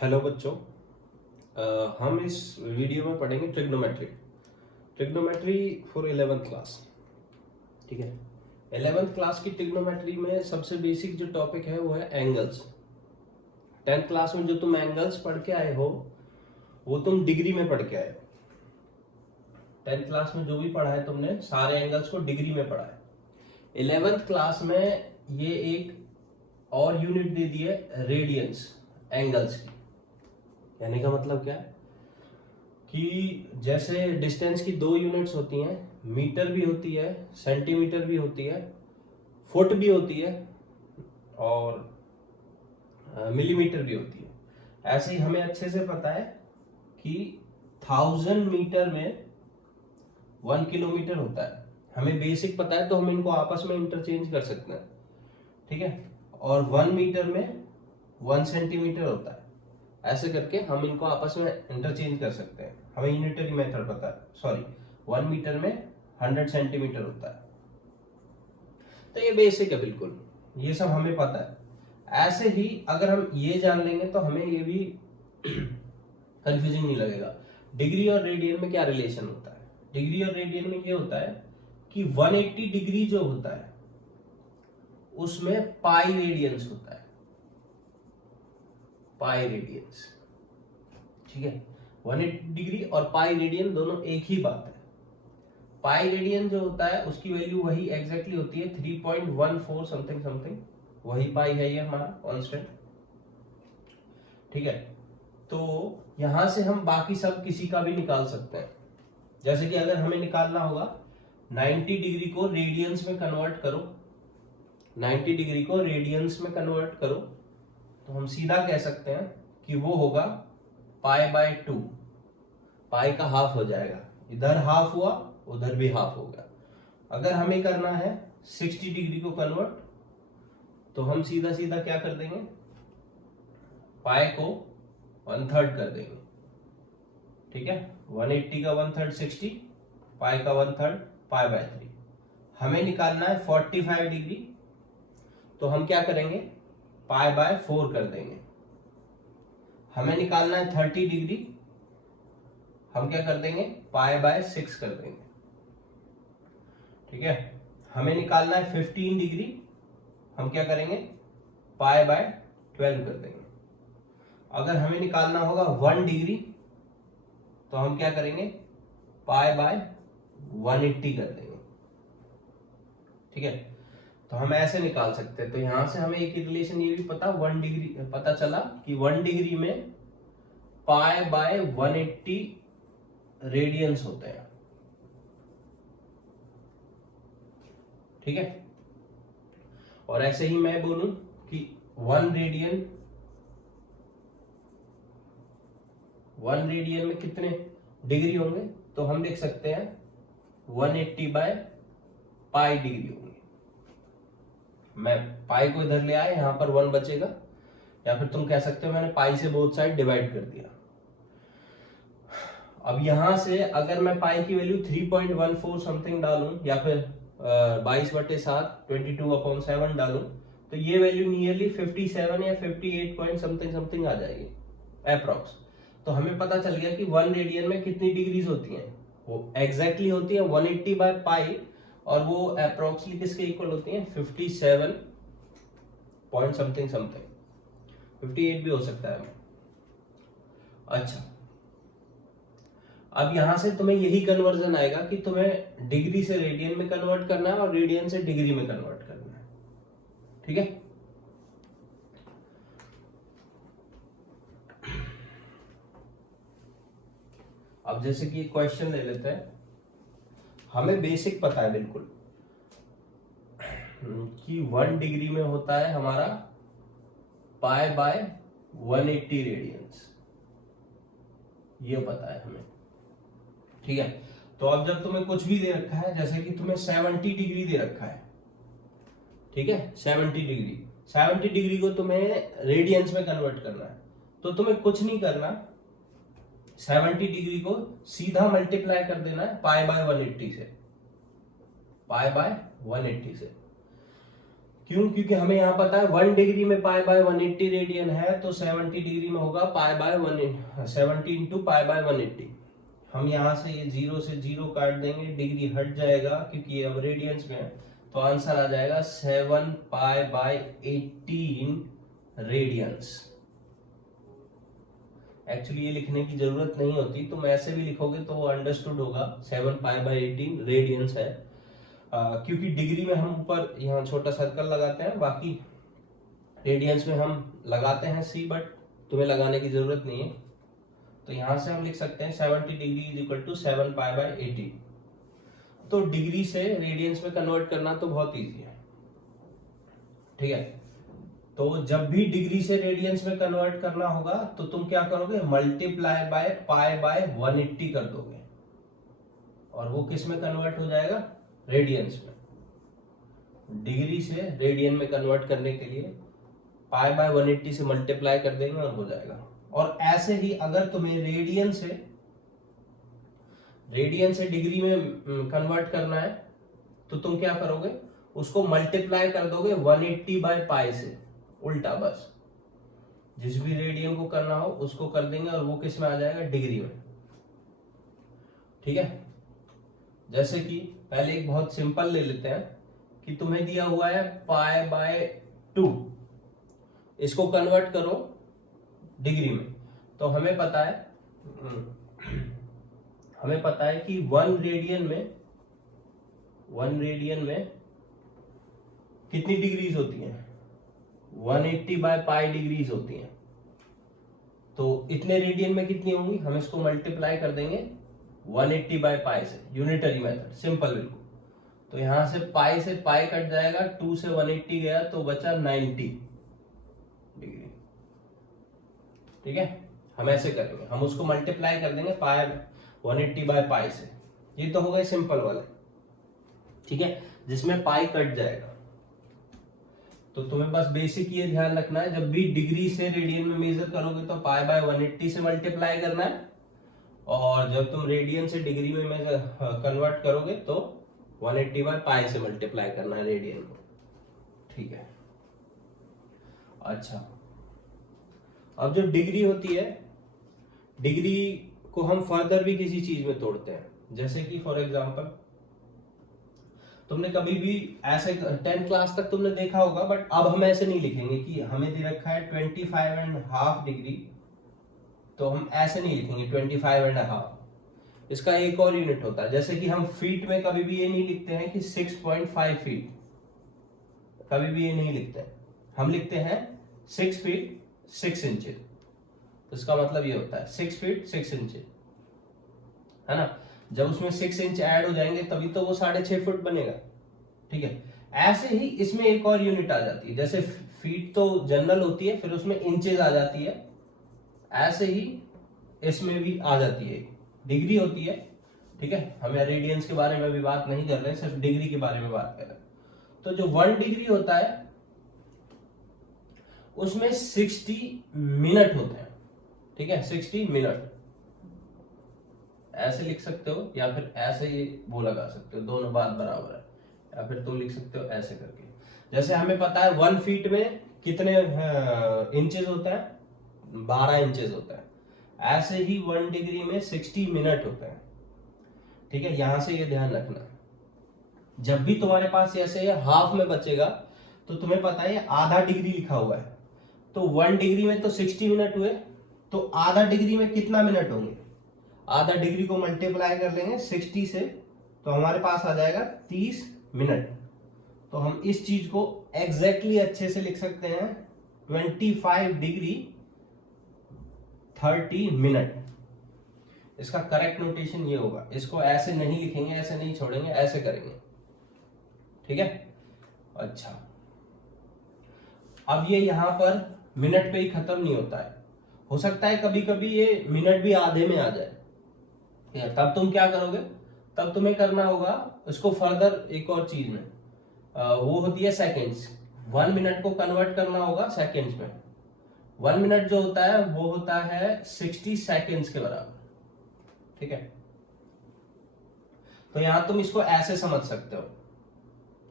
Hello बच्चों। हम इस वीडियो में पढ़ेंगे trigonometry. Trigonometry for 11th class. ठीक है, 11th क्लास की ट्रिग्नोमेट्री में सबसे बेसिक जो टॉपिक है वो है एंगल्स। 10th क्लास में जो तुम एंगल्स पढ़ के आए हो वो तुम डिग्री में पढ़ के आए हो। 10th क्लास में जो भी पढ़ा है तुमने सारे एंगल्स को डिग्री में पढ़ा है। 11th क्लास में ये एक और यूनिट दे दी है, रेडियंस एंगल्स की। कहने का मतलब क्या है कि जैसे डिस्टेंस की दो यूनिट्स होती हैं, मीटर भी होती है, सेंटीमीटर भी होती है, फुट भी होती है और मिलीमीटर भी होती है। ऐसे ही हमें अच्छे से पता है कि 1000 मीटर में 1 किलोमीटर होता है। हमें बेसिक पता है तो हम इनको आपस में इंटरचेंज कर सकते हैं। ठीक है, और 1 मीटर में 1 सेंटीमीटर होता है। ऐसे करके हम इनको आपस में इंटरचेंज कर सकते हैं। हमें यूनिटरी मेथड पता है, सॉरी 1 मीटर में 100 सेंटीमीटर होता है। तो ये बेसिक है, बिल्कुल ये सब हमें पता है। ऐसे ही अगर हम ये जान लेंगे तो हमें ये भी कंफ्यूजिंग नहीं लगेगा। डिग्री और रेडियन में क्या रिलेशन होता है? डिग्री और रेडियन में ये होता है कि 180 डिग्री जो होता है उसमें पाई रेडियंस होता है, पाई रेडियंस। ठीक है, 180 डिग्री और पाई रेडियन दोनों एक ही बात है। पाई रेडियन जो होता है उसकी वैल्यू वही एग्जैक्टली होती है 3.14 समथिंग समथिंग, वही पाई है ये हमारा कांस्टेंट। ठीक है, तो यहां से हम बाकी सब किसी का भी निकाल सकते हैं। जैसे कि अगर हमें निकालना होगा 90 डिग्री को रेडियंस में कन्वर्ट करो, 90 डिग्री को रेडियंस में कन्वर्ट करो, तो हम सीधा कह सकते हैं कि वो होगा π/2। पाई का हाफ हो जाएगा, इधर हाफ हुआ उधर भी हाफ होगा। अगर हमें करना है 60 डिग्री को कन्वर्ट, तो हम सीधा सीधा क्या कर देंगे, पाई को 1/3 कर देंगे। ठीक है, 180 का 1/3 60, पाई का 1/3 π/3। हमें निकालना है 45 डिग्री, तो हम क्या करेंगे, π/4 कर देंगे। हमें निकालना है 30 डिग्री, हम क्या कर देंगे, π/6 कर देंगे। ठीक है, हमें निकालना है 15 डिग्री, हम क्या करेंगे, π/12 कर देंगे। अगर हमें निकालना होगा 1 डिग्री, तो हम क्या करेंगे, π/180 कर देंगे। ठीक है, तो हम ऐसे निकाल सकते हैं। तो यहां से हमें एक रिलेशन ये भी पता 1 डिग्री पता चला कि 1 डिग्री में π/180 रेडियंस होते हैं। ठीक है, और ऐसे ही मैं बोलूं कि 1 रेडियन में कितने डिग्री होंगे, तो हम लिख सकते हैं 180/π डिग्री होंगे। मैं पाई को इधर ले आया, यहां पर 1 बचेगा, या फिर तुम कह सकते हो मैंने पाई से बोथ साइड डिवाइड कर दिया। अब यहां से अगर मैं पाई की वैल्यू 3.14 समथिंग डालूं, या फिर 22/7 22/7 डालूं, तो ये वैल्यू नियरली 57 या 58 पॉइंट समथिंग समथिंग आ जाएगी अप्रॉक्स। तो हमें पता चल गया कि 1 रेडियन में कितनी डिग्रीज होती हैं, वो एग्जैक्टली होती है 180/π, और वो अप्रोक्सली किसके इक्वल होती हैं, 57 पॉइंट समथिंग समथिंग, 58 भी हो सकता है। अच्छा, अब यहां से तुम्हें यही कन्वर्जन आएगा कि तुम्हें डिग्री से रेडियन में कन्वर्ट करना है और रेडियन से डिग्री में कन्वर्ट करना है। ठीक है, अब जैसे कि क्वेश्चन ले लेते हैं। हमें बेसिक पता है बिल्कुल कि 1 डिग्री में होता है हमारा π/180 रेडियंस, ये पता है हमें। ठीक है, तो अब जब तुम्हें कुछ भी दे रखा है, जैसे कि तुम्हें 70 डिग्री दे रखा है, ठीक है, 70 डिग्री को तुम्हें रेडियंस में कन्वर्ट करना है, तो तुम्हें कुछ नहीं करना, 70 डिग्री को सीधा मल्टीप्लाई कर देना है π/180 से, π/180 से। क्यों? क्योंकि हमें यहाँ पता है 1 डिग्री में पाई बाय 180 रेडियन है, तो 70 डिग्री में होगा pi by 70 into pi by 180। हम यहाँ से ये 0 से 0 काट देंगे, डिग्री हट जाएगा क्योंकि ये अब रेडियंस में है, तो आंसर आ जाएगा 7 पाई बाय 18 रेडियंस। एक्चुअली ये लिखने की जरूरत नहीं होती, तुम ऐसे भी लिखोगे तो वो अंडरस्टूड होगा, 7 पाई बाय 18 रेडियंस है। क्योंकि डिग्री में हम ऊपर यहाँ छोटा सर्कल लगाते हैं, बाकी रेडियंस में हम लगाते हैं सी, बट तुम्हें लगाने की जरूरत नहीं है। तो यहां से हम लिख सकते हैं 70 degree is equal to 7 pi by 18। तो डिग्री से रेडियंस में कन्वर्ट करना तो बहुत इजी है, ठीक है। तो जब भी डिग्री से रेडियंस में कन्वर्ट करना होगा तो तुम क्या करोगे, मल्टीप्लाई बाय पाई बाय 180 कर दोगे, और वो किस में कन्वर्ट हो जाएगा, रेडियंस में। डिग्री से रेडियन में कन्वर्ट करने के लिए पाई बाय 180 से मल्टीप्लाई कर देंगे और हो जाएगा। और ऐसे ही अगर तुम्हें रेडियन से डिग्री में कन्वर्ट करना है तो तुम क्या करोगे, उसको मल्टीप्लाई कर दोगे 180 बाय पाई से, उल्टा बस जिस भी रेडियन को करना हो उसको कर देंगे और वो किस में आ जाएगा, डिग्री में, ठीक है। जैसे कि पहले एक बहुत सिंपल ले लेते हैं कि तुम्हें दिया हुआ है पाई बाय 2, इसको कन्वर्ट करो डिग्री में। तो हमें पता है कि 1 रेडियन में कितनी डिग्रीज होती हैं, 180 बाय पाई डिग्रीज होती हैं। तो इतने रेडियन में कितनी होंगी, हम इसको मल्टीप्लाई कर देंगे 180 बाय पाई से, यूनिटरी मेथड, सिंपल बिल्कुल। तो यहां से पाई कट जाएगा, 2 से 180 गया तो बचा 90 डिग्री, ठीक है। हम ऐसे करेंगे, हम उसको मल्टीप्लाई कर देंगे पाई 180 बाय पाई से। ये तो हो गए सिंपल वाले, ठीक है, जिसमें पाई कट जाएगा। तो तुम्हें बस बेसिक ये ध्यान रखना है, जब भी डिग्री से रेडियन में मेजर करोगे तो पाई बाय 180 से मल्टीप्लाई करना है, और जब तुम रेडियन से डिग्री में कन्वर्ट करोगे तो 180 बाय पाई से मल्टीप्लाई करना है रेडियन को, ठीक है। अच्छा, अब जो डिग्री होती है, डिग्री को हम फर्दर भी किसी चीज में तोड़ते हैं, जैसे कि फॉर एग्जांपल तुमने कभी भी ऐसे 10th क्लास तक तुमने देखा होगा, बट अब हम ऐसे नहीं लिखेंगे कि हमें दे रखा है 25.5 डिग्री, तो हम ऐसे नहीं लिखेंगे 25.5। इसका एक और यूनिट होता है, जैसे कि हम फीट में कभी भी ये नहीं लिखते हैं कि 6.5 फीट, कभी भी ये नहीं लिखते हैं, हम लिखते हैं 6 फीट 6 इंचेस। तो इसका मतलब ये होता है 6 फीट 6 इंचेस, है ना। जब उसमें 6 इंच ऐड हो जाएंगे तभी तो वो 6.5 फुट बनेगा, ठीक है। ऐसे ही इसमें एक और यूनिट आ जाती है, जैसे फीट तो जनरल होती है, फिर उसमें इंचेस आ जाती है, ऐसे ही इसमें भी आ जाती है, डिग्री होती है, ठीक है। हम रेडियंस के बारे में भी बात नहीं कर रहे, सिर्फ डिग्री के बारे में बात कर रहे हैं। तो जो 1 डिग्री होता है उसमें 60 मिनट होते हैं, ठीक है, 60 मिनट। ऐसे लिख सकते हो या फिर ऐसे ही वो लगा सकते हो, दोनों बात बराबर है, या फिर तुम लिख सकते हो ऐसे करके। जैसे हमें पता है 1 फीट में कितने इंचेस होता है, 12 इंचेस होता है। ऐसे ही 1 डिग्री में 60 मिनट होते हैं, ठीक है। यहां से ये ध्यान रखना, जब भी तुम्हारे पास ऐसे ये हाफ में बचेगा तो तुम्हें पता है आधा डिग्री लिखा हुआ है, तो 1 डिग्री में तो 60 मिनट हुए, तो आधा डिग्री में कितना मिनट होंगे, आधा डिग्री को मल्टीप्लाई कर लेंगे 60 से, तो हमारे पास आ जाएगा 30 मिनट। तो हम इस चीज को एग्जैक्टली अच्छे से लिख सकते हैं 25 डिग्री 30 मिनट। इसका करेक्ट नोटेशन ये होगा, इसको ऐसे नहीं लिखेंगे, ऐसे नहीं छोड़ेंगे, ऐसे करेंगे, ठीक है। अच्छा, अब ये यहां पर मिनट पे ही खत्म नहीं होता है, हो सकता है कभी कभी ये मिनट भी आधे में आ जाए, तब तुम क्या करोगे, तब तुम्हें करना होगा इसको फर्दर एक और चीज में, वो होती है सेकेंड्स। 1 मिनट को कन्वर्ट करना होगा सेकेंड्स में। 1 मिनट जो होता है वो होता है 60 सेकेंड्स के बराबर, ठीक है। तो यहां तुम इसको ऐसे समझ सकते हो,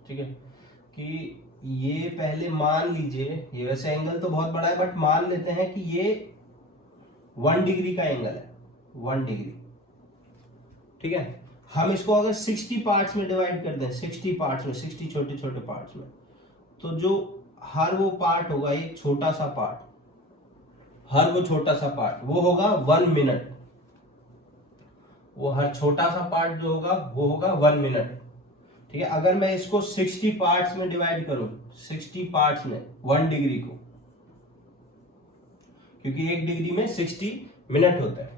ठीक है, कि ये पहले मान लीजिए, ये वैसे एंगल तो बहुत बड़ा है बट मान लेते हैं कि ये 1 डिग्री का एंगल है, 1 डिग्री, ठीक है। हम इसको अगर 60 पार्ट्स में डिवाइड कर दें, 60 पार्ट्स में, 60 छोटे छोटे पार्ट्स में, तो जो हर वो पार्ट होगा, एक छोटा सा पार्ट, हर वो छोटा सा पार्ट वो होगा 1 मिनट, वो हर छोटा सा पार्ट जो होगा वो होगा 1 मिनट, ठीक है। अगर मैं इसको 60 पार्ट्स में डिवाइड करूं, 60 पार्ट्स में 1 डिग्री को, क्योंकि 1 डिग्री में 60 मिनट होता है,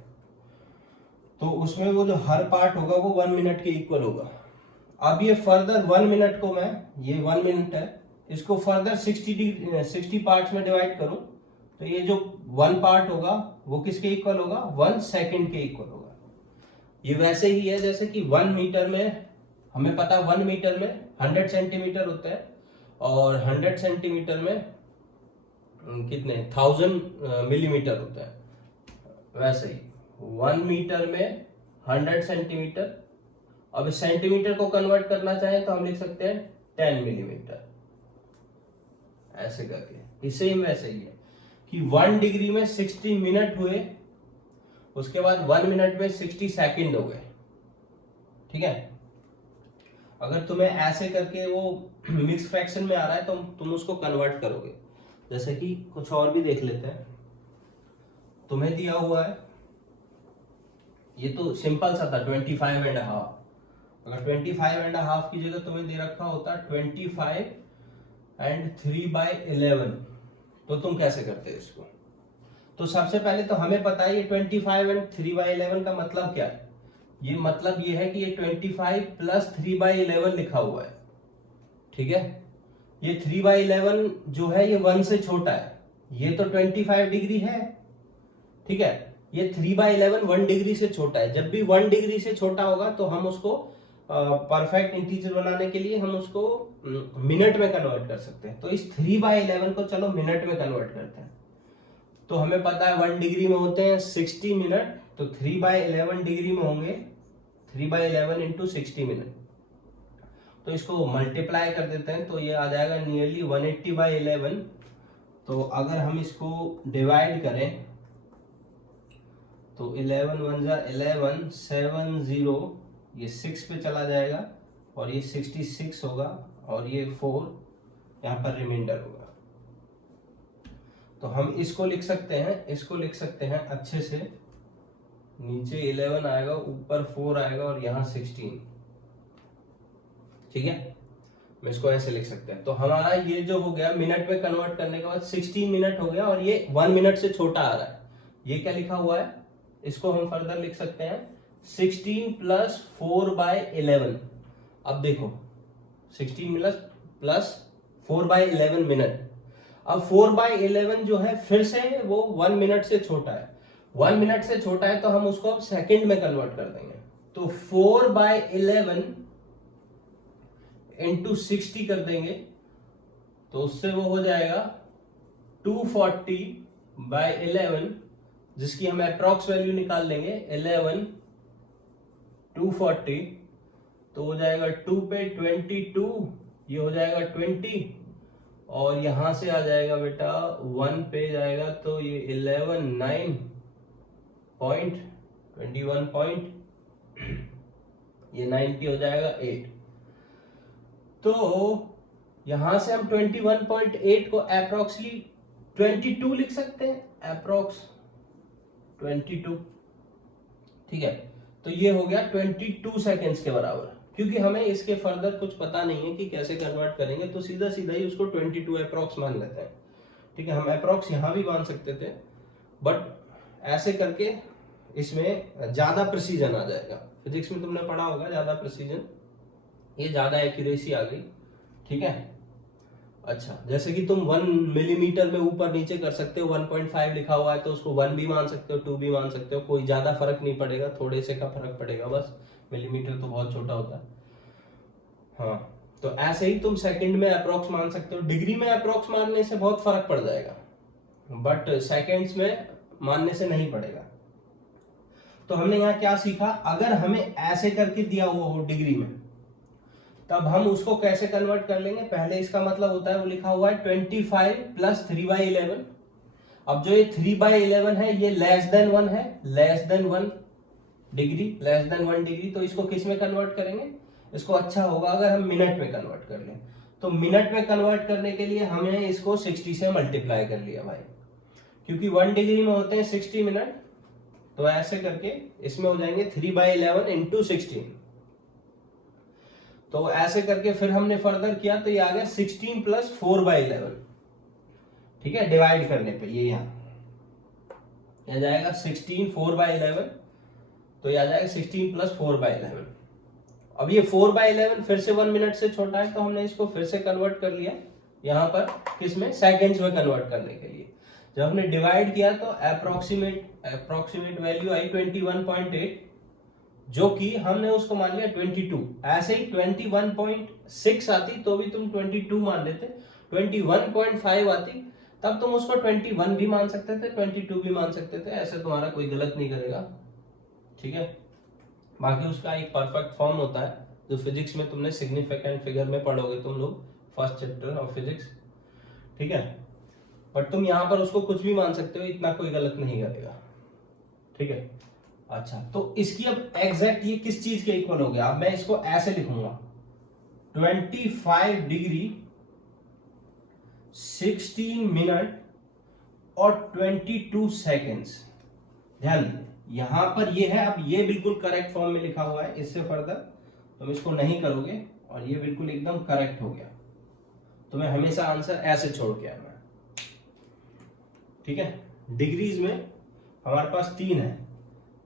तो उसमें वो जो हर पार्ट होगा वो 1 मिनट के इक्वल होगा। अब ये फर्दर 1 मिनट को मैं, ये 1 मिनट है, इसको फर्दर 60 पार्ट्स में डिवाइड करूं, तो ये जो 1 पार्ट होगा वो किसके इक्वल होगा, 1 सेकेंड के इक्वल होगा। ये वैसे ही है जैसे कि 1 मीटर में, हमें पता है 1 मीटर में 100 सेंटीमीटर होता है, और 100 सेंटीमीटर में कितने 1000 मिलीमीटर होता है। वैसे ही 1 मीटर में 100 सेंटीमीटर। अब इस सेंटीमीटर को कन्वर्ट करना चाहें तो हम लिख सकते हैं 10 मिलीमीटर, ऐसे करके। इसे वैसे ही है कि 1 डिग्री में 60 मिनट हुए, उसके बाद 1 मिनट में 60 सेकंड हो गए, ठीक है। अगर तुम्हें ऐसे करके वो मिक्स फ्रैक्शन में आ रहा है तो तुम उसको कन्वर्ट करोगे। जैसे कि कुछ और भी देख लेते हैं। तुम्हें दिया हुआ है, ये तो सिंपल सा था 25.5। अगर 25.5 की जगह तुम्हें दे रखा होता 25 and 3/11, तो तुम कैसे करते इसको? तो सबसे पहले तो हमें पता है ये 25 and 3/11 का मतलब क्या है। ये मतलब ये है कि ये 25 प्लस 3/11 लिखा हुआ है, ठीक है। ये 3/11 जो है ये 1 से छोटा है, ये तो 25 डिग्री है, ठीक है। ये 3/11 1 डिग्री से छोटा है। जब भी 1 डिग्री से छोटा होगा तो हम उसको परफेक्ट इंटीजर बनाने के लिए हम उसको मिनट में कन्वर्ट कर सकते हैं। तो इस 3/11 को चलो मिनट में कन्वर्ट करते हैं। तो हमें पता है 1 डिग्री में होते हैं 60 मिनट, तो 3/11 डिग्री में होंगे 3/11 इंटू 60 मिनट। तो इसको मल्टीप्लाई कर देते हैं तो ये आ जाएगा नियरली 180/11। तो अगर हम इसको डिवाइड करें तो 11 1 जा 11, 7 0, ये 6 पे चला जाएगा और ये 66 होगा और ये 4 यहाँ पर रिमाइंडर होगा। तो हम इसको लिख सकते हैं, इसको लिख सकते हैं अच्छे से। नीचे 11 आएगा, ऊपर 4 आएगा और यहाँ 16, ठीक है। हम इसको ऐसे लिख सकते हैं। तो हमारा ये जो हो गया मिनट में कन्वर्ट करने के बाद 16 मिनट हो गया और ये 1 मिनट से छोटा आ रहा है। ये क्या लिखा हुआ है, इसको हम फर्दर लिख सकते हैं 16 प्लस 4/11। अब देखो 16 प्लस 4/11 मिनट। अब 4/11 जो है फिर से वो 1 मिनट से छोटा है। 1 मिनट से छोटा है तो हम उसको अब सेकंड में कन्वर्ट कर देंगे। तो 4/11 इंटू 60 कर देंगे तो उससे वो हो जाएगा 240/11, जिसकी हम अप्रॉक्स वैल्यू निकाल लेंगे 11 240, तो हो जाएगा 2 पे 22, ये हो जाएगा 20 और यहां से आ जाएगा बेटा 1 पे जाएगा तो ये 11 9 पॉइंट 21 पॉइंट, ये 90 हो जाएगा 8। तो यहां से हम 21.8 को अप्रोक्सली 22 लिख सकते हैं, अप्रोक्स 22, ठीक है। तो ये हो गया 22 सेकेंड्स के बराबर। क्योंकि हमें इसके फर्दर कुछ पता नहीं है कि कैसे कन्वर्ट करेंगे, तो सीधा सीधा ही उसको 22 अप्रोक्स मान लेते हैं, ठीक है। हम अप्रोक्स यहां भी मान सकते थे बट ऐसे करके इसमें ज्यादा प्रिसीजन आ जाएगा। फिजिक्स में तुमने पढ़ा होगा ज्यादा प्रिसीजन, ये ज्यादा एक्यूरेसी आ गई, ठीक है। अच्छा, जैसे कि तुम 1 मिलीमीटर में ऊपर नीचे कर सकते हो, 1.5 लिखा हुआ है तो उसको 1 भी मान सकते हो, 2 भी मान सकते हो, कोई ज्यादा फर्क नहीं पड़ेगा, थोड़े से का फर्क पड़ेगा बस। मिलीमीटर तो बहुत छोटा होता है। हाँ, तो ऐसे ही तुम सेकंड में अप्रोक्स मान सकते हो। डिग्री में अप्रोक्स मानने से बहुत फर्क पड़ जाएगा बट सेकेंड्स में मानने से नहीं पड़ेगा। तो हमने यहाँ क्या सीखा, अगर हमें ऐसे करके दिया हुआ हो डिग्री में, तब हम उसको कैसे कन्वर्ट कर लेंगे, पहले इसका मतलब होता है वो लिखा हुआ है 25 प्लस 3/11। अब जो ये 3/11 है ये लेस देन 1 है, less than 1 degree, less than 1 degree. तो इसको किस में कन्वर्ट करेंगे, इसको अच्छा होगा अगर हम मिनट में कन्वर्ट कर लें। तो मिनट में कन्वर्ट करने के लिए हमें इसको 60 से मल्टीप्लाई कर लिया भाई, क्योंकि 1 डिग्री में होते हैं 60 मिनट। तो ऐसे करके इसमें हो जाएंगे 3/11 इंटू 16। तो ऐसे करके फिर हमने फर्दर किया तो ये आ गया 16 प्लस 4/11। ठीक है, डिवाइड करने पे ये यहां जाएगा 16 4/11, तो ये आ जाएगा 16 प्लस 4/11। अब ये 4/11 फिर से 1 मिनट से छोटा है, तो हमने इसको फिर से कन्वर्ट कर लिया यहाँ पर किसमें, सेकेंड्स में कन्वर्ट करने के लिए। जब हमने डिवाइड किया तो अप्रोक्सीमेट वैल्यू आई 21.8, जो कि हमने उसको मान लिया 22। ऐसे ही 21.6 आती तो भी तुम 22 मान लेते, 21.5 आती तब तुम उसको 21 भी मान सकते थे, 22 भी मान सकते थे, ऐसे तुम्हारा कोई गलत नहीं करेगा। ठीक है, बाकी उसका एक परफेक्ट फॉर्म होता है जो फिजिक्स में तुमने सिग्निफिकेंट फिगर में पढ़ोगे तुम लोग, फर्स्ट चैप्टर ऑफ फिजिक्स। ठीक है, बट तुम यहां पर उसको कुछ भी मान सकते हो, इतना कोई गलत नहीं करेगा। ठीक है, अच्छा तो इसकी अब एग्जैक्ट ये किस चीज के इक्वल हो गया, अब मैं इसको ऐसे लिखूंगा 25 डिग्री 16 मिनट और 22 सेकेंड्स। ध्यान दीजिए यहां पर ये है, अब ये बिल्कुल करेक्ट फॉर्म में लिखा हुआ है, इससे फर्दर तुम इसको नहीं करोगे और ये बिल्कुल एकदम करेक्ट हो गया। तो मैं हमेशा आंसर ऐसे छोड़ के आना। ठीक है, डिग्रीज में हमारे पास 3 है,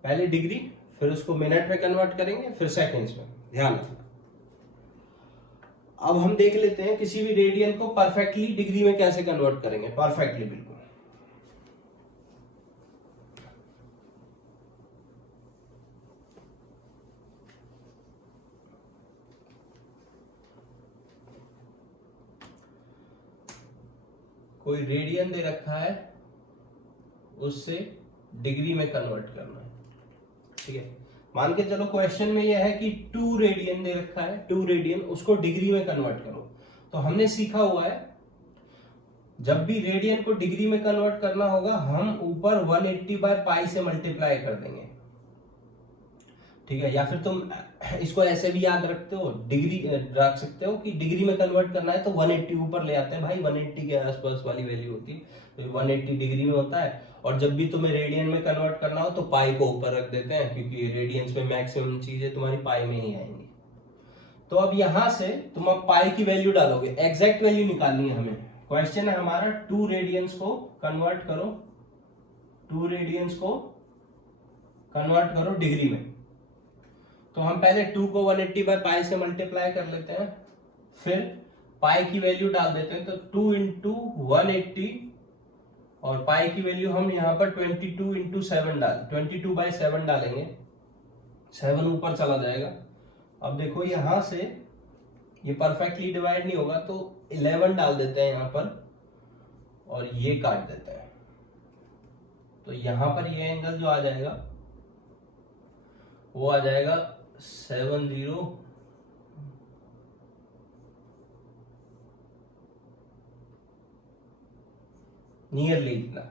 पहले डिग्री, फिर उसको मिनट में कन्वर्ट करेंगे, फिर सेकेंड्स में। ध्यान रखना। अब हम देख लेते हैं किसी भी रेडियन को परफेक्टली डिग्री में कैसे कन्वर्ट करेंगे, परफेक्टली बिल्कुल। कोई रेडियन दे रखा है, उससे डिग्री में कन्वर्ट करना है। ठीक है, मान के चलो क्वेश्चन में यह है कि 2 रेडियन दे रखा है, 2 रेडियन, उसको डिग्री में कन्वर्ट करो। तो हमने सीखा हुआ है जब भी रेडियन को डिग्री में कन्वर्ट करना होगा हम ऊपर 180/π से मल्टीप्लाई कर देंगे। ठीक है, या फिर तुम इसको ऐसे भी याद रखते हो, डिग्री रख सकते हो कि डिग्री में कन्वर्ट करना है तो 180 ऊपर ले आते हैं भाई, 180 के आसपास वाली वैल्यू होती है, तो 180 डिग्री में होता है। और जब भी तुम्हें रेडियन में कन्वर्ट करना हो तो पाई को ऊपर रख देते हैं, क्योंकि रेडियंस में मैक्सिमम चीजें तुम्हारी पाई में ही आएंगी। तो अब यहां से तुम अब पाई की वैल्यू डालोगे, एग्जैक्ट वैल्यू निकालनी है हमें। क्वेश्चन है हमारा 2 रेडियंस को कन्वर्ट करो, 2 रेडियंस को कन्वर्ट करो डिग्री में। तो हम पहले 2 को 180/π से मल्टीप्लाई कर लेते हैं, फिर पाई की वैल्यू डाल देते हैं। तो 2 इंटू 180 और पाई की वैल्यू हम यहाँ पर 22 इंटू 7 22/7 डालेंगे, 7 ऊपर चला जाएगा। अब देखो यहां से ये परफेक्टली डिवाइड नहीं होगा, तो 11 डाल देते हैं यहाँ पर और ये काट देते हैं। तो यहां पर ये एंगल जो आ जाएगा वो आ जाएगा 70 नियरली इतना।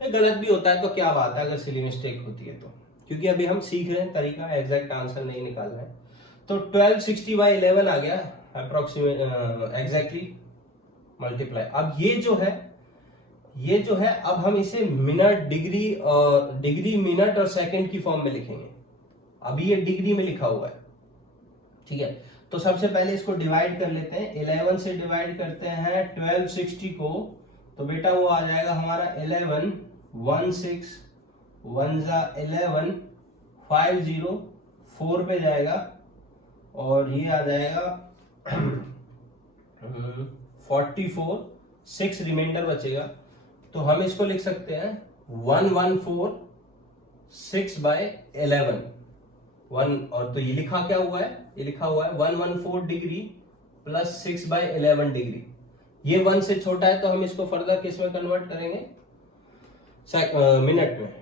ये गलत भी होता है तो क्या बात है अगर सिली मिस्टेक होती है तो, क्योंकि अभी हम सीख रहे हैं तरीका, एग्जैक्ट आंसर नहीं निकालना है। तो 1260/11 आ गया अप्रोक्सीमेट, एग्जैक्टली मल्टीप्लाई। अब ये जो है अब हम इसे मिनट, डिग्री मिनट और सेकंड की फॉर्म में लिखेंगे। अभी ये डिग्री में लिखा हुआ है। ठीक है, तो सबसे पहले इसको डिवाइड कर लेते हैं। 11 से डिवाइड करते हैं 1260 को, तो बेटा वो आ जाएगा हमारा 11 1 6 1 11 5 0 4 पे जाएगा और ये आ जाएगा 44 6 रिमाइंडर बचेगा। तो हम इसको लिख सकते हैं 114 6/11 1। और तो ये लिखा क्या हुआ है, ये लिखा हुआ है 114 डिग्री प्लस 6/11 डिग्री। ये 1 से छोटा है तो हम इसको फर्दर किस में कन्वर्ट करेंगे, मिनट में।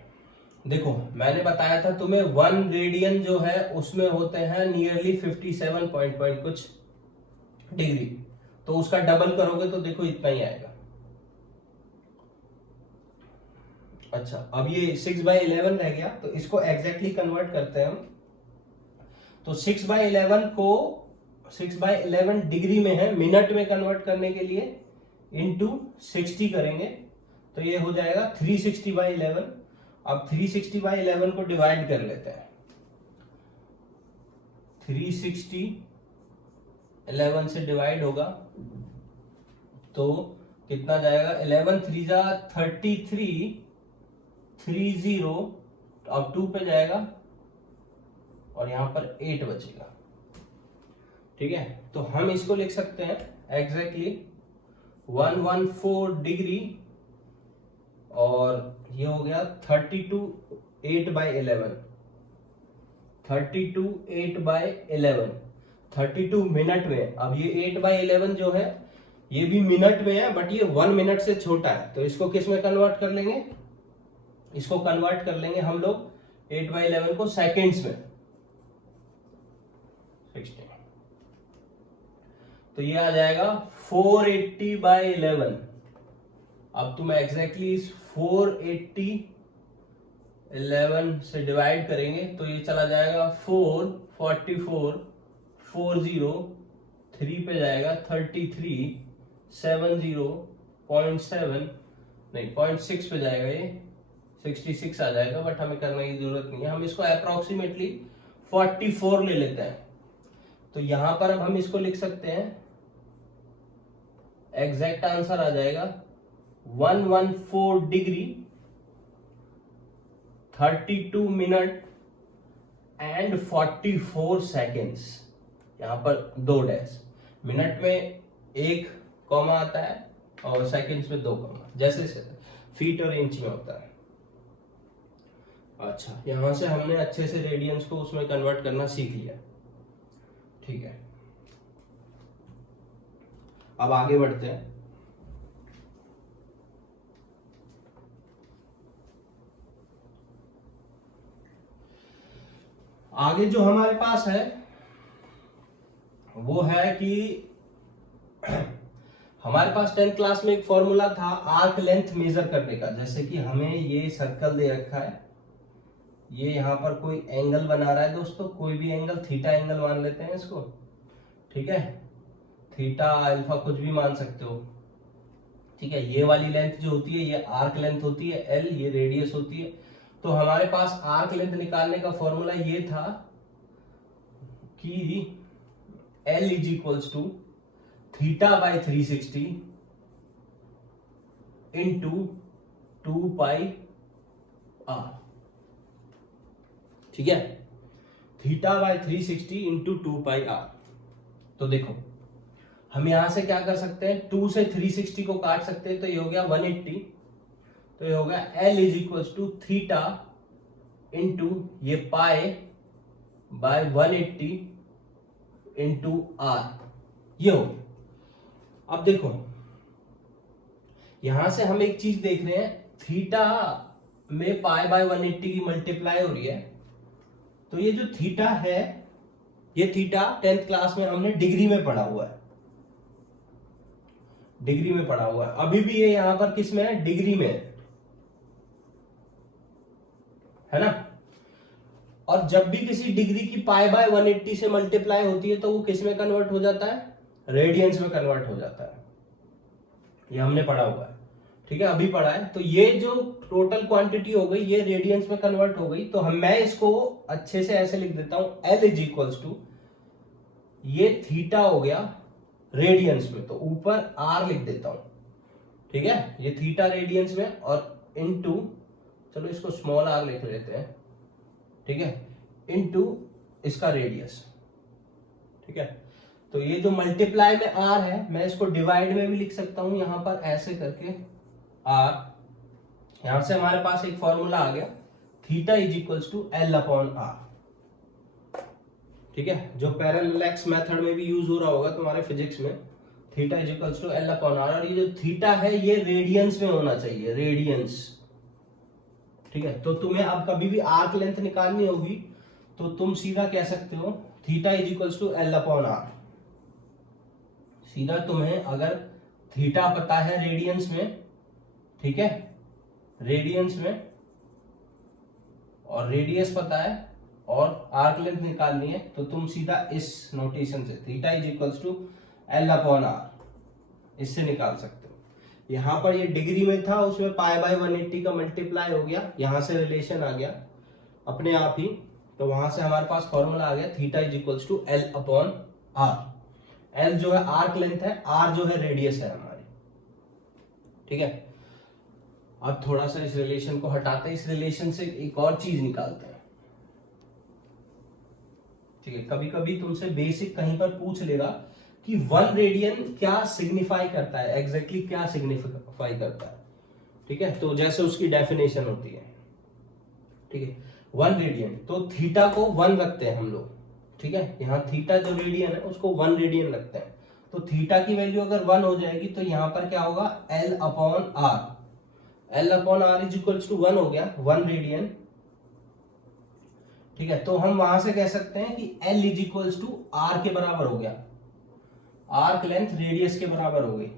देखो मैंने बताया था तुम्हें 1 रेडियन जो है उसमें होते हैं नियरली 57 पॉइंट कुछ डिग्री, तो उसका डबल करोगे तो देखो इतना ही आएगा। अच्छा, अब ये 6/11 रह गया, तो इसको एग्जैक्टली कन्वर्ट करते हैं हम। तो 6/11 को 6/11 डिग्री में है, मिनट में कन्वर्ट करने के लिए इंटू 60 करेंगे, तो ये हो जाएगा 360/11। अब 360/11 को डिवाइड कर लेते हैं। 360 11 से डिवाइड होगा तो कितना जाएगा, 11 3 जा 33, 30, अब 2 पे जाएगा और यहां पर 8 बचेगा। ठीक है, तो हम इसको लिख सकते हैं एग्जैक्टली 114 डिग्री, और ये हो गया 32 8/11, 32 8/11, 32 मिनट में। अब ये 8/11 जो है ये भी मिनट में है, बट ये 1 मिनट से छोटा है, तो इसको किस में कन्वर्ट कर लेंगे, इसको कन्वर्ट कर लेंगे हम लोग 8/11 को सेकेंड्स में, 60। तो ये आ जाएगा 480/11। अब तुम एग्जैक्टली इस 480/11 से डिवाइड करेंगे तो ये चला जाएगा 4 44 40, 3 पे जाएगा 33 70 0.7 नहीं 0.6 पे जाएगा, ये 66 आ जाएगा, बट हमें करने की जरूरत नहीं है, हम इसको अप्रोक्सीमेटली 44 ले लेते हैं। तो यहां पर अब हम इसको लिख सकते हैं, एग्जैक्ट आंसर आ जाएगा 114 डिग्री 32 मिनट एंड 44 सेकेंड्स। यहां पर 2 डैश, मिनट में 1 कॉमा आता है और सेकेंड्स में 2 कॉमा, जैसे फीट और इंच में होता है। अच्छा, यहां से हमने अच्छे से रेडियंस को उसमें कन्वर्ट करना सीख लिया। ठीक है, अब आगे बढ़ते हैं। आगे जो हमारे पास है वो है कि हमारे पास 10th क्लास में एक फॉर्मूला था आर्क लेंथ मेजर करने का। जैसे कि हमें ये सर्कल दे रखा है, ये यहां पर कोई एंगल बना रहा है दोस्तों, कोई भी एंगल, थीटा एंगल मान लेते हैं इसको। ठीक है, थीटा अल्फा कुछ भी मान सकते हो। ठीक है, ये वाली लेंथ जो होती है ये आर्क लेंथ होती है, एल ये रेडियस होती है। तो हमारे पास आर्क लेंथ निकालने का फॉर्मूला ये था कि L is equals to θ/360 into 2πr। ठीक है, θ/360 इंटू 2πr। तो देखो हम यहां से क्या कर सकते हैं, 2 से 360 को काट सकते हैं, तो ये हो गया 180। तो ये हो गया L is equals to theta into ये π/180 इंटू r, ये हो गया। अब देखो यहां से हम एक चीज देख रहे हैं, थीटा में π/180 की मल्टीप्लाई हो रही है, तो ये जो थीटा है, ये थीटा 10th क्लास में हमने डिग्री में पढ़ा हुआ है, डिग्री में पढ़ा हुआ है। अभी भी ये यहां पर किस में है, डिग्री में है ना। और जब भी किसी डिग्री की π/180 से मल्टीप्लाई होती है तो वो किस में कन्वर्ट हो जाता है, रेडियंस में कन्वर्ट हो जाता है। ये हमने पढ़ा हुआ है, ठीक है, अभी पढ़ा है। तो ये जो टोटल क्वांटिटी हो गई ये रेडियंस में कन्वर्ट हो गई। तो मैं इसको अच्छे से ऐसे लिख देता हूं, L इज इक्वल्स टू ये थीटा हो गया रेडियंस में, तो ऊपर R लिख देता हूं। ठीक है, ये थीटा रेडियंस में, और इनटू, चलो इसको स्मॉल r लिख लेते हैं। ठीक है, इनटू इसका रेडियस। ठीक है, तो ये जो मल्टीप्लाई में r है, मैं इसको डिवाइड में भी लिख सकता हूं, यहां पर ऐसे करके r। यहां से हमारे पास एक फॉर्मूला आ गया, theta is equals to L/r। ठीक है, जो पैरेलैक्स मेथड में भी यूज हो रहा होगा तुम्हारे फिजिक्स में, theta is equals to L/r। और ये जो थीटा है ये रेडियंस में होना चाहिए, रेडियंस। ठीक है, तो तुम्हें अब कभी भी आर्क लेंथ निकालनी होगी तो तुम सीधा कह सकते हो theta is equals to L/r। सीधा तुम्हें अगर थीटा पता है रेडियंस में, ठीक है, रेडियंस में, और रेडियस पता है और आर्क लेंथ निकालनी है, तो तुम सीधा इस नोटेशन से theta is equals to L upon R इससे निकाल सकते हो। यहां पर ये डिग्री में था, उसमें पाई बाय 180 का मल्टीप्लाई हो गया, यहां से रिलेशन आ गया अपने आप ही, तो वहां से हमारे पास फॉर्मूला आ गया theta is equals to L upon R. L जो है आर्क लेंथ है, आर जो है रेडियस है हमारी, ठीक है। अब थोड़ा सा इस रिलेशन को हटाते हैं, इस रिलेशन से एक और चीज निकालते हैं, ठीक है। कभी कभी तुमसे बेसिक कहीं पर पूछ लेगा कि 1 रेडियन क्या सिग्निफाई करता है, एग्जैक्टली क्या सिग्निफाई करता है, ठीक है। तो जैसे उसकी डेफिनेशन होती है, ठीक है, 1 रेडियन, तो थीटा को 1 रखते हैं हम लोग, ठीक है। यहाँ थीटा जो रेडियन है उसको 1 रेडियन रखते हैं, तो थीटा की वैल्यू अगर 1 हो जाएगी तो यहाँ पर क्या होगा, L upon R, L upon R is equals to 1 हो गया, 1 रेडियन, ठीक है। तो हम वहां से कह सकते हैं कि L is equals to R के बराबर हो गया, आर्क लेंथ रेडियस के बराबर हो गई,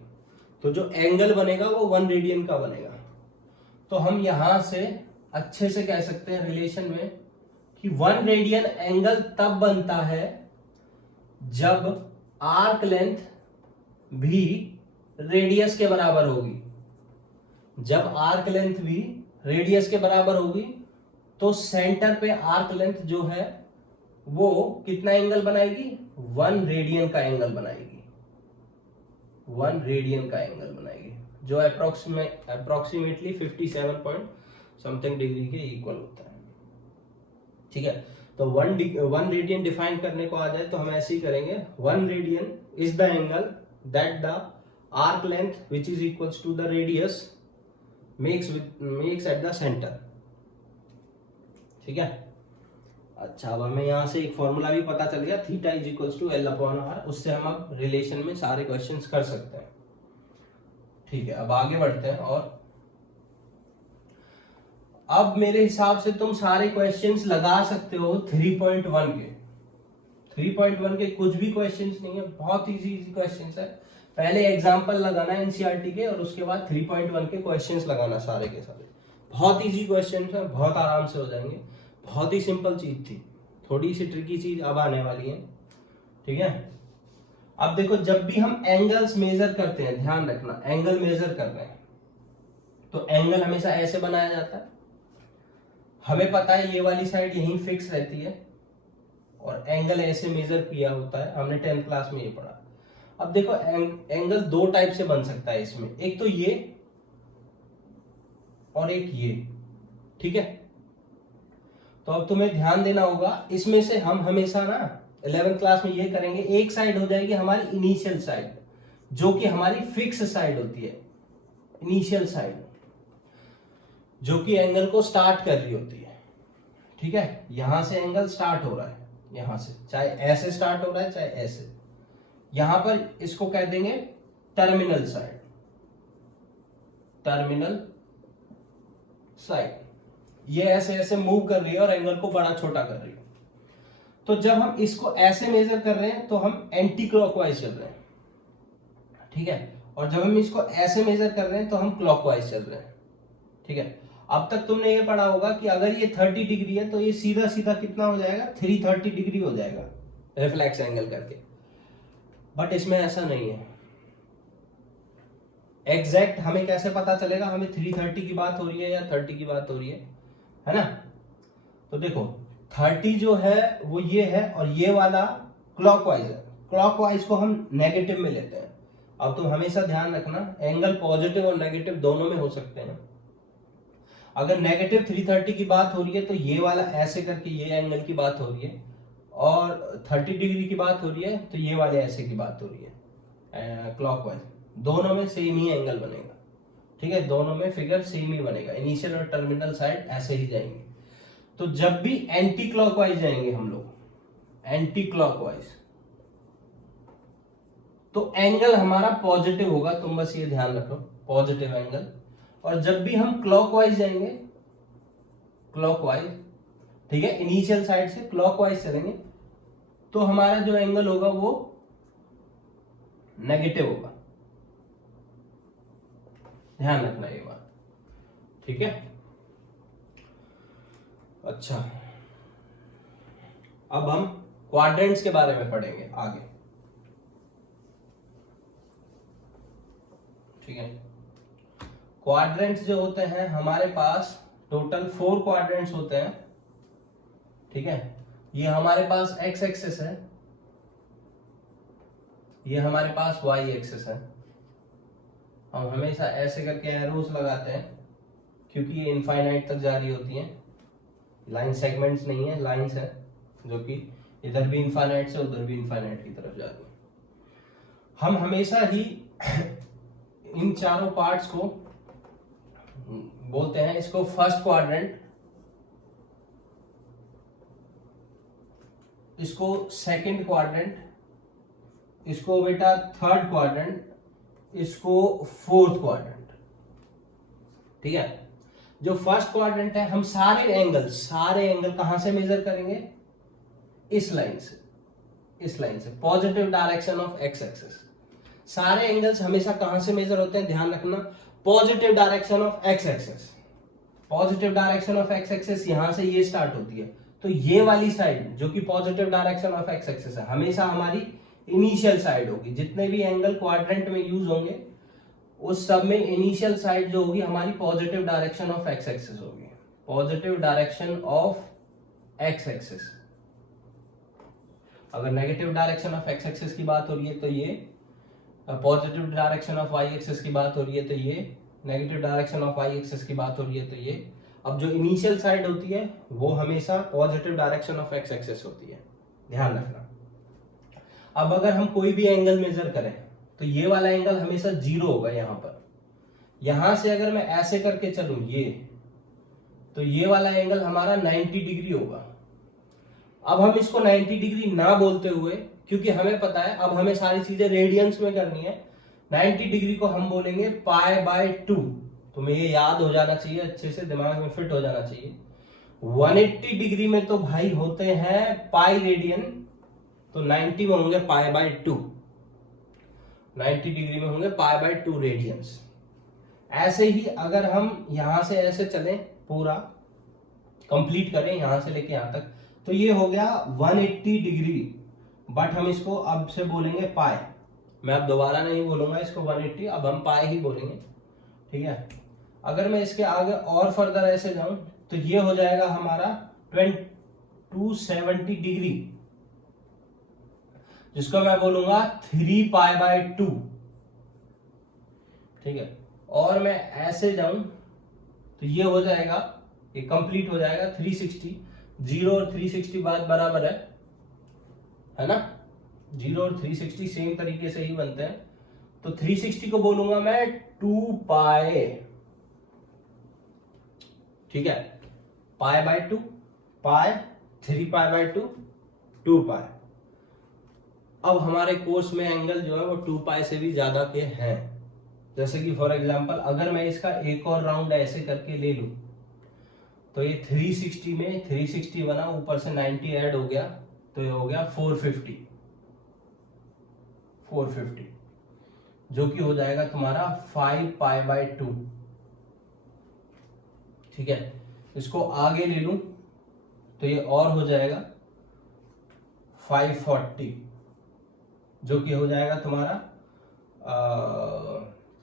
तो जो एंगल बनेगा वो 1 रेडियन का बनेगा। तो हम यहां से अच्छे से कह सकते हैं रिलेशन में कि 1 रेडियन एंगल तब बनता है जब आर्क लेंथ भी रेडियस के बराबर होगी। जब आर्क लेंथ भी रेडियस के बराबर होगी तो सेंटर पे आर्क लेंथ जो है वो कितना एंगल बनाएगी, 1 रेडियन का एंगल बनाएगी, 1 रेडियन का एंगल बनाएगी, जो अप्रोक्सीमेटली 57 पॉइंट समथिंग डिग्री के इक्वल होता है, ठीक है। तो 1 रेडियन डिफाइन करने को आ जाए तो हम ऐसे ही करेंगे, 1 radian is the angle that the arc length which is equals to the radius makes at the centre, ठीक है। अच्छा, अब हमें यहां से एक फॉर्मूला भी पता चल गया, theta is equals to L upon R, उससे हम अब रिलेशन में सारे क्वेश्चंस कर सकते हैं, ठीक है। अब आगे बढ़ते हैं, और अब मेरे हिसाब से तुम सारे क्वेश्चंस लगा सकते हो 3.1 के। 3.1 के कुछ भी क्वेश्चंस नहीं है, बहुत इजी क्वेश्चंस है। पहले एग्जांपल लगाना एनसीईआरटी के और उसके बाद 3.1 के क्वेश्चंस लगाना सारे के सारे। बहुत इजी क्वेश्चंस है, बहुत आराम से हो जाएंगे, बहुत ही सिंपल चीज थी, थोड़ी सी ट्रिकी चीज अब आने वाली है, ठीक है। अब देखो, जब भी हम एंगल्स मेजर करते हैं, ध्यान रखना, एंगल मेजर कर रहे हैं तो एंगल हमेशा ऐसे बनाया जाता है। हमें पता है ये वाली साइड यहीं फिक्स रहती है और एंगल ऐसे मेजर किया होता है, हमने 10th क्लास में ये पढ़ा। अब देखो, एंगल 2 टाइप से बन सकता है इसमें, एक तो ये और एक ये, ठीक है। तो अब तुम्हें ध्यान देना होगा, इसमें से हम हमेशा ना 11th क्लास में ये करेंगे, एक साइड हो जाएगी हमारी इनिशियल साइड, जो कि हमारी फिक्स साइड होती है, इनिशियल साइड, जो कि एंगल को स्टार्ट कर रही होती है, ठीक है। यहां से एंगल स्टार्ट हो रहा है, यहां से, चाहे ऐसे स्टार्ट हो रहा है चाहे ऐसे, यहां पर इसको कह देंगे टर्मिनल साइड, टर्मिनल साइड। ये ऐसे ऐसे मूव कर रही है और एंगल को बड़ा छोटा कर रही है। तो जब हम इसको ऐसे मेजर कर रहे हैं तो हम एंटी क्लॉकवाइज चल रहे हैं, ठीक है। और जब हम इसको ऐसे मेजर कर रहे हैं तो हम क्लॉकवाइज चल रहे हैं, ठीक है। अब तक तुमने ये पढ़ा होगा कि अगर ये 30 डिग्री है तो ये सीधा सीधा कितना हो जाएगा, 330 डिग्री हो जाएगा रिफ्लेक्स एंगल करके। बट इसमें ऐसा नहीं है। एग्जैक्ट हमें कैसे पता चलेगा हमें 330 की बात हो रही है या 30 की बात हो रही है ना। तो देखो, 30 जो है वो ये है और ये वाला क्लॉकवाइज है। क्लॉकवाइज को हम नेगेटिव में लेते हैं। अब तुम हमेशा ध्यान रखना, एंगल पॉजिटिव और नेगेटिव दोनों में हो सकते हैं। अगर नेगेटिव 330 की बात हो रही है तो ये वाला ऐसे करके ये एंगल की बात हो रही है, और 30 डिग्री की बात हो रही है तो ये वाले ऐसे की बात हो रही है क्लॉकवाइज। दोनों में सेम ही एंगल बनेगा, ठीक है। दोनों में फिगर सेम ही बनेगा, इनिशियल और टर्मिनल साइड ऐसे ही जाएंगे। तो जब भी एंटी क्लॉकवाइज जाएंगे हम लोग, एंटी क्लॉकवाइज, तो एंगल हमारा पॉजिटिव होगा, तुम बस ये ध्यान रखो, पॉजिटिव एंगल। और जब भी हम क्लॉकवाइज जाएंगे, क्लॉकवाइज, ठीक है, इनिशियल साइड से क्लॉकवाइज चलेंगे, तो हमारा जो एंगल होगा वो नेगेटिव होगा, ध्यान रखना ये बात, ठीक है। अच्छा, अब हम क्वाड्रेंट्स के बारे में पढ़ेंगे आगे, ठीक है। क्वाड्रेंट्स जो होते हैं हमारे पास टोटल 4 क्वाड्रेंट्स होते हैं, ठीक है। ये हमारे पास एक्स एक्सिस है, ये हमारे पास वाई एक्सिस है। हम हमेशा ऐसे करके एरोस लगाते हैं क्योंकि ये इनफाइनाइट तक जारी होती हैं, लाइन सेगमेंट्स नहीं है, लाइंस है जो कि इधर भी इनफाइनाइट से उधर भी इनफाइनाइट की तरफ जाती है। हम हमेशा ही इन चारों पार्ट्स को बोलते हैं, इसको फर्स्ट क्वाड्रेंट, इसको सेकंड क्वाड्रेंट, इसको बेटा थर्ड क्वाड्रेंट, इसको फोर्थ क्वाड्रेंट, ठीक है। जो फर्स्ट क्वाड्रेंट है, हम सारे एंगल कहां से मेजर करेंगे? इस लाइन से, इस लाइन से, positive direction of X axis. सारे एंगल्स हमेशा कहां से मेजर होते हैं, ध्यान रखना, positive direction of X axis. Positive direction of X axis यहां से ये स्टार्ट होती है, तो ये वाली साइड जो कि positive direction of X axis है, हमेशा हमारी इनिशियल साइड होगी। जितने भी एंगल क्वाड्रेंट में यूज होंगे उस सब में इनिशियल साइड जो होगी हमारी positive direction of X axis होगी, positive direction of X axis. अगर negative direction of X axis की बात हो रही है तो ये, positive direction of Y axis की बात हो रही है तो ये, negative direction of Y axis की बात हो रही है तो ये। अब जो इनिशियल साइड होती है वो हमेशा positive direction of X axis होती है, ध्यान रखना। अब अगर हम कोई भी एंगल मेजर करें तो ये वाला एंगल हमेशा 0 होगा यहां पर। यहां से अगर मैं ऐसे करके चलूं ये, तो ये वाला एंगल हमारा 90 डिग्री होगा। अब हम इसको 90 डिग्री ना बोलते हुए, क्योंकि हमें पता है अब हमें सारी चीजें रेडियंस में करनी है, 90 डिग्री को हम बोलेंगे π/2। तुम्हें ये याद हो जाना चाहिए, अच्छे से दिमाग में फिट हो जाना चाहिए। 180 डिग्री में तो भाई होते हैं पाई रेडियन, तो 90 में होंगे π/2, 90 डिग्री में होंगे π/2 रेडियंस। ऐसे ही अगर हम यहां से ऐसे चलें, पूरा कंप्लीट करें यहां से लेके यहां तक, तो ये हो गया 180 डिग्री, बट हम इसको अब से बोलेंगे पाई। मैं अब दोबारा नहीं बोलूंगा इसको 180, अब हम पाई ही बोलेंगे, ठीक है। अगर मैं इसके आगे और फर्दर ऐसे जाऊं तो ये हो जाएगा हमारा 270 डिग्री, जिसको मैं बोलूंगा 3π/2, ठीक है। और मैं ऐसे जाऊं तो ये हो जाएगा, ये कंप्लीट हो जाएगा 360। 0 और 360 बात बराबर है ना, 0 और 360 सेम तरीके से ही बनते हैं, तो 360 को बोलूंगा मैं 2π, ठीक है, π/2, पाई, 3π/2, 2π। अब हमारे कोर्स में एंगल जो है वो 2π से भी ज्यादा के हैं। जैसे कि फॉर एग्जांपल अगर मैं इसका एक और राउंड ऐसे करके ले लूं तो ये 360 में 360 बना, ऊपर से 90 ऐड हो गया, तो ये हो गया 450, जो कि हो जाएगा तुम्हारा 5π/2, ठीक है। इसको आगे ले लूं तो ये और हो जाएगा 540, जो कि हो जाएगा तुम्हारा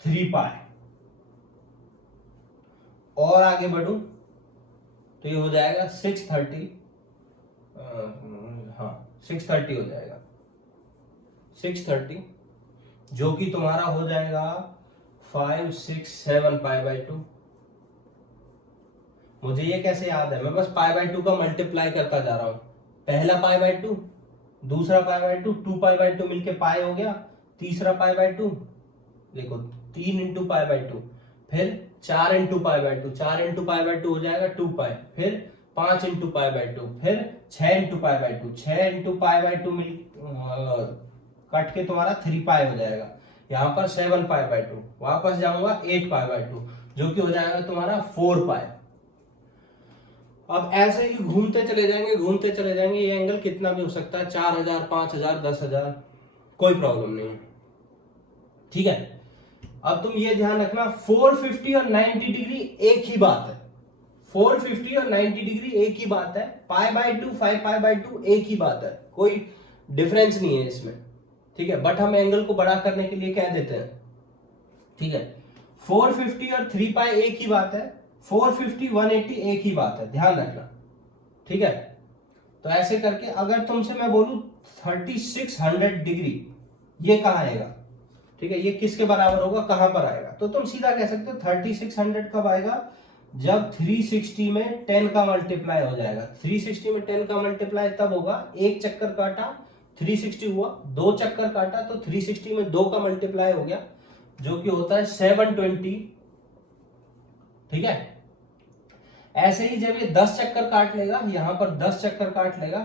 3π। और आगे बढ़ूं तो ये हो जाएगा 630, हाँ 630 हो जाएगा, 630, जो कि तुम्हारा हो जाएगा 567π/2। मुझे ये कैसे याद है, मैं बस π/2 का मल्टीप्लाई करता जा रहा हूं। पहला π/2, दूसरा π/2, 2π/2 मिलके पाई हो गया, तीसरा π/2, देखो 3 × π/2, फिर 4 × π/2, 4 × π/2 हो जाएगा 2π, फिर 5 × π/2, फिर 6 × π/2, 6 × π/2 मिल कट के तुम्हारा 3π हो जाएगा। यहाँ पर 7π/2, वापस जाऊंगा 8π/2, जो कि हो जाएगा तुम्हारा 4π। अब ऐसे ही घूमते चले जाएंगे, ये एंगल कितना भी हो सकता है, 4000, 5000, 10,000, कोई प्रॉब्लम नहीं है। ठीक है, अब तुम ये ध्यान रखना 450 और 90 डिग्री एक ही बात है। 450 और 90 डिग्री एक ही बात है। π/2 5π/2 एक ही बात है, कोई डिफरेंस नहीं है इसमें। ठीक है, बट हम एंगल को बड़ा करने के लिए क्या देते हैं, ठीक है, 450 और 3π एक ही बात है, 450 180 एक ही बात है, ध्यान रखना। ठीक है, तो ऐसे करके अगर तुमसे मैं बोलूं 3600 डिग्री, ये कहाँ आएगा, ठीक है, ये किसके बराबर होगा, कहां पर आएगा, तो तुम सीधा कह सकते हो 3600 कब आएगा, जब 360 में 10 का मल्टीप्लाई हो जाएगा। 360 में 10 का मल्टीप्लाई तब होगा, एक चक्कर काटा 360 हुआ, दो चक्कर काटा तो 360 में 2 का मल्टीप्लाई हो गया, जो कि होता है 720। ठीक है, ऐसे ही जब ये 10 चक्कर काट लेगा, यहां पर 10 चक्कर काट लेगा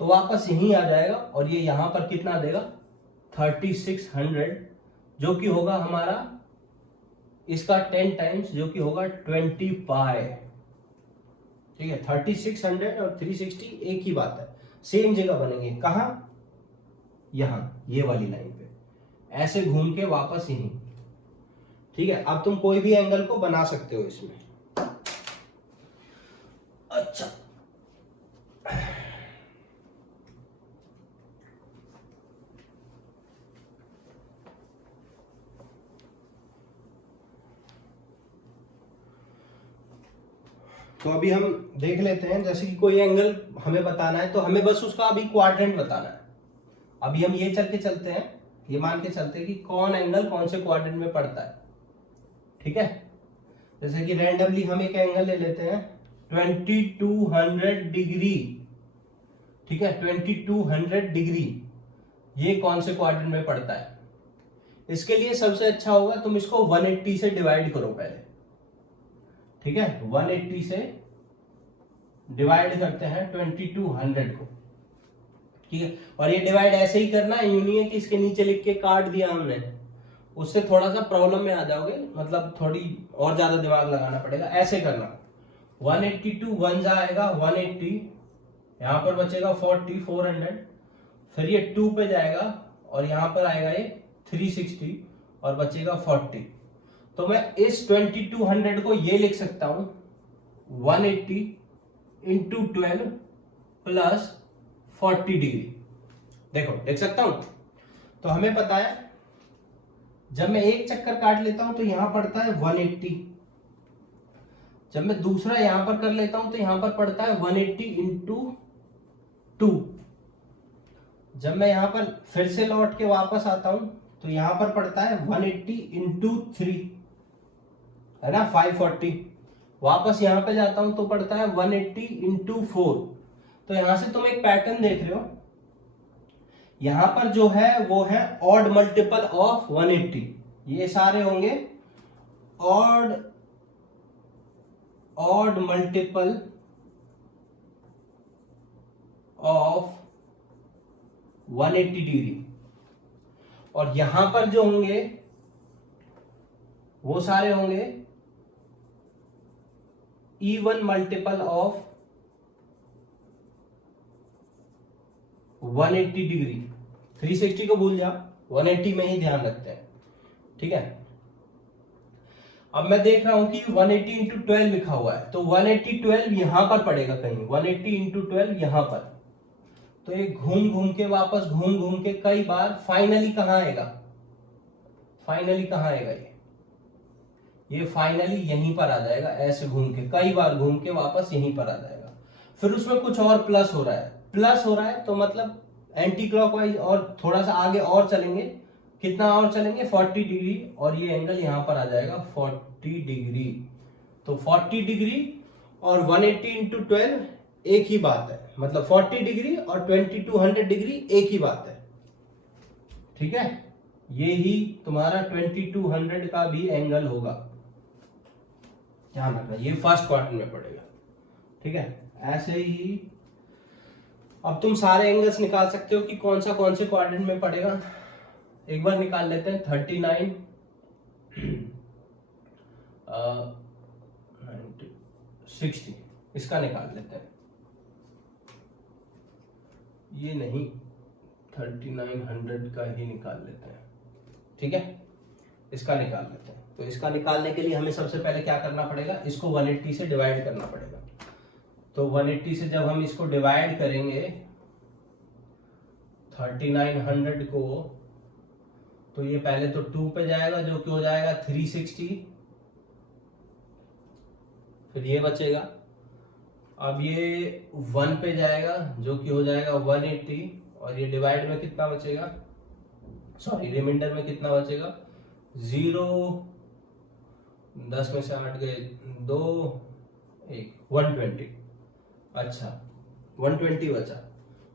तो वापस यहीं आ जाएगा, और ये यहां पर कितना देगा 3600, जो कि होगा हमारा इसका 10 टाइम्स, जो कि होगा 20 पाई। ठीक है, 3600 और 360 एक ही बात है, सेम जगह बनेंगे, कहां, यहां ये वाली लाइन पे, ऐसे घूम के वापस यहीं। ठीक है, अब तुम कोई भी एंगल को बना सकते हो इसमें। अच्छा, तो अभी हम देख लेते हैं, जैसे कि कोई एंगल हमें बताना है तो हमें बस उसका अभी क्वाड्रेंट बताना है। अभी हम ये चल के चलते हैं, ये मान के चलते हैं कि कौन एंगल कौन से क्वाड्रेंट में पड़ता है। ठीक है, जैसे कि रैंडमली हम एक एंगल ले लेते हैं 2200 डिग्री। ठीक है, 2200 डिग्री ये कौन से क्वाड्रेंट में पड़ता है। इसके लिए सबसे अच्छा होगा तुम इसको 180 से डिवाइड करो पहले। ठीक है, 180 से डिवाइड करते हैं 2200 को। ठीक है, और ये डिवाइड ऐसे ही करना है, यूं नहीं है कि इसके नीचे लिख के काट दिया हमने, उससे थोड़ा सा प्रॉब्लम में आ जाओगे, मतलब थोड़ी और ज्यादा दिमाग लगाना पड़ेगा। ऐसे करना 182 वन जा आएगा 180, यहां पर बचेगा 40 400, फिर ये 2 पे जाएगा और यहां पर आएगा ये 360 और बचेगा 40। तो मैं इस 2200 को ये लिख सकता हूं 180 इंटू 12 प्लस 40 डिग्री। देखो देख सकता हूं, तो हमें पता है जब मैं एक चक्कर काट लेता हूं तो यहां पड़ता है 180, जब मैं दूसरा यहां पर कर लेता हूं तो यहां पर पड़ता है 180 इंटू 2। जब मैं यहां पर फिर से लौट के वापस आता हूं तो यहां पर पड़ता है 180 इंटू 3, है ना 540। वापस यहां पे जाता हूं तो पड़ता है 180 इंटू 4। तो यहां से तुम एक पैटर्न देख रहे हो, यहां पर जो है वो है ऑड मल्टीपल ऑफ 180, ये सारे होंगे ऑड मल्टीपल ऑफ 180 डिग्री, और यहां पर जो होंगे वो सारे होंगे इवन मल्टीपल ऑफ 180 डिग्री। 360 को भूल जा, 180 में ही ध्यान रखते हैं। ठीक है, अब मैं देख रहा हूं कि 180 इंटू 12 लिखा हुआ है, तो 180 12 यहां पर पड़ेगा कहीं, 180 इंटू 12 यहां पर, तो ये घूम घूम के वापस घूम घूम के कई बार फाइनली कहां आएगा, फाइनली कहां आएगा, ये फाइनली यहीं पर आ जाएगा, ऐसे घूम के कई बार घूम के वापस यहीं पर आ जाएगा। फिर उसमें कुछ और प्लस हो रहा है, प्लस हो रहा है तो मतलब एंटी क्लॉकवाइज और थोड़ा सा आगे और चलेंगे, कितना और चलेंगे 40 डिग्री, और ये एंगल यहां पर आ जाएगा 40 डिग्री। तो 40 डिग्री और 180 इंटू 12 एक ही बात है, मतलब 40 डिग्री और 2200 डिग्री एक ही बात है। ठीक है, ये ही तुम्हारा 2200 का भी एंगल होगा, ध्यान रखना, ये फर्स्ट क्वाड्रेंट में पड़ेगा। ठीक है, ऐसे ही अब तुम सारे एंगल्स निकाल सकते हो कि कौन से क्वाड्रेंट में पड़ेगा। एक बार निकाल लेते हैं 39 60, इसका निकाल लेते हैं, ये नहीं 3900 का ही निकाल लेते हैं। ठीक है, इसका निकाल लेते हैं। तो इसका निकालने के लिए हमें सबसे पहले क्या करना पड़ेगा, इसको 180 से डिवाइड करना पड़ेगा। तो 180 से जब हम इसको डिवाइड करेंगे 3900 को, तो ये पहले तो 2 पे जाएगा जो कि हो जाएगा 360, फिर ये बचेगा। अब ये 1 पे जाएगा जो कि हो जाएगा 180, और ये डिवाइड में कितना बचेगा, सॉरी रिमाइंडर में कितना बचेगा, 0, 10 में से 8 गए 2, 1, 120। अच्छा 120 बचा।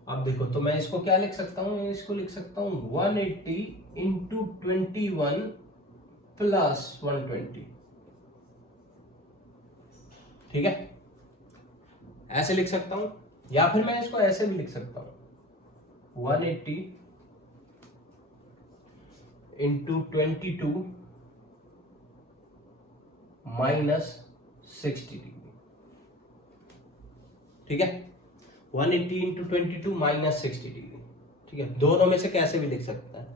अब देखो तो मैं इसको क्या लिख सकता हूं, इसको लिख सकता हूं 180 इंटू 21 प्लस 120। ठीक है, ऐसे लिख सकता हूं, या फिर मैं इसको ऐसे भी लिख सकता हूं 180 इंटू 22 माइनस 60 डिग्री। ठीक है, 180 इंटू 22 माइनस 60 डिग्री। ठीक है, दोनों में से कैसे भी लिख सकता है।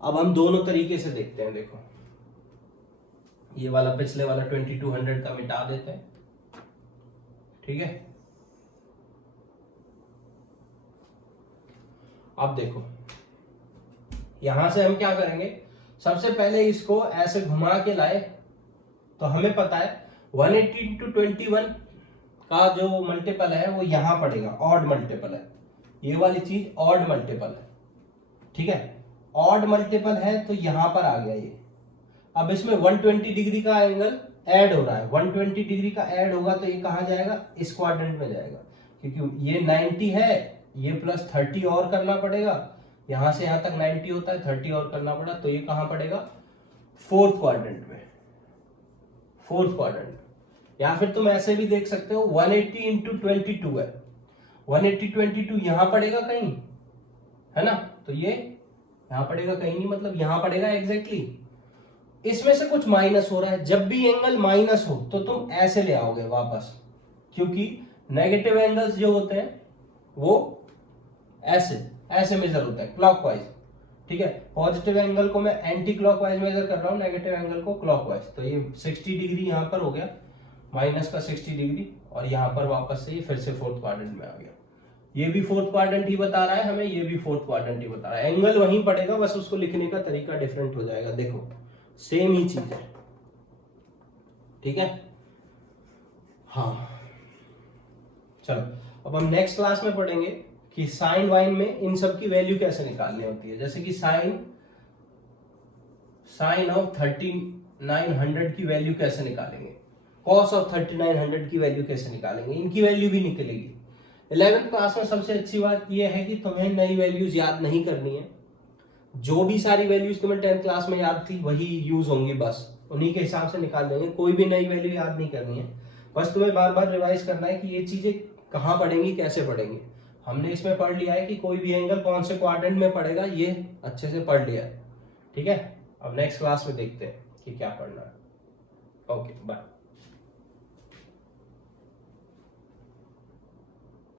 अब हम दोनों तरीके से देखते हैं। देखो ये वाला पिछले वाला 2200 का मिटा देते हैं। ठीक है, अब देखो यहां से हम क्या करेंगे, सबसे पहले इसको ऐसे घुमा के लाए तो हमें पता है 180 इंटू 21 का जो मल्टीपल है वो यहां पड़ेगा, ऑड मल्टीपल है, ये वाली चीज ऑड मल्टीपल है। ठीक है, ऑड मल्टीपल है तो यहां पर आ गया ये। अब इसमें 120 डिग्री का एंगल ऐड हो रहा है, 120 डिग्री का ऐड होगा तो ये कहां जाएगा, इस क्वाड्रेंट में जाएगा, क्योंकि ये 90 है, ये प्लस 30 और करना पड़ेगा, यहां से यहां तक 90 होता है, 30 और करना पड़ा, तो ये कहां पड़ेगा, फोर्थ क्वाड्रेंट में, फोर्थ क्वाड्रेंट। या फिर तुम ऐसे भी देख सकते हो 180 इंटू 22 है, 180 22 यहां पड़ेगा कहीं, है ना, तो ये यहां पड़ेगा कहीं नहीं, मतलब यहां पड़ेगा एग्जैक्टली। इसमें से कुछ माइनस हो रहा है, जब भी एंगल माइनस हो तो तुम ऐसे ले आओगे वापस, क्योंकि नेगेटिव एंगल्स जो होते हैं वो ऐसे ऐसे मेजर होता है क्लॉकवाइज। ठीक है, पॉजिटिव एंगल को मैं एंटी क्लॉकवाइज मेजर कर रहा हूं, नेगेटिव एंगल को क्लॉकवाइज। तो ये 60 डिग्री यहां पर हो गया, माइनस का 60 डिग्री, और यहां पर वापस से ये फिर से फोर्थ क्वाड्रेंट में आ गया। ये भी फोर्थ क्वाड्रेंट ही बता रहा है हमें, ये भी फोर्थ क्वाड्रेंट ही बता रहा है, एंगल वहीं पड़ेगा, बस उसको लिखने का तरीका डिफरेंट हो जाएगा। देखो सेम ही चीज है। ठीक है, हाँ चलो अब हम नेक्स्ट क्लास में पढ़ेंगे कि साइन वाइन में इन सब की वैल्यू कैसे निकालनी होती है। जैसे कि साइन ऑफ 3900 की वैल्यू कैसे निकालेंगे, कॉस ऑफ 3900 की वैल्यू कैसे निकालेंगे, इनकी वैल्यू भी निकलेगी। 11th क्लास में सबसे अच्छी बात यह है कि तुम्हें नई वैल्यूज याद नहीं करनी है, जो भी सारी वैल्यूज तुम्हें 10th क्लास में याद थी वही यूज होंगी, बस उन्हीं के हिसाब से निकाल देंगे, कोई भी नई वैल्यू याद नहीं करनी है। बस तुम्हें बार बार रिवाइज करना है कि ये चीजें कहाँ पढ़ेंगी, कैसे पढ़ेंगे। हमने इसमें पढ़ लिया है कि कोई भी एंगल कौन से क्वाड्रेंट में पड़ेगा, ये अच्छे से पढ़ लिया है। ठीक है, अब नेक्स्ट क्लास में देखते हैं कि क्या पढ़ना है। Okay bye.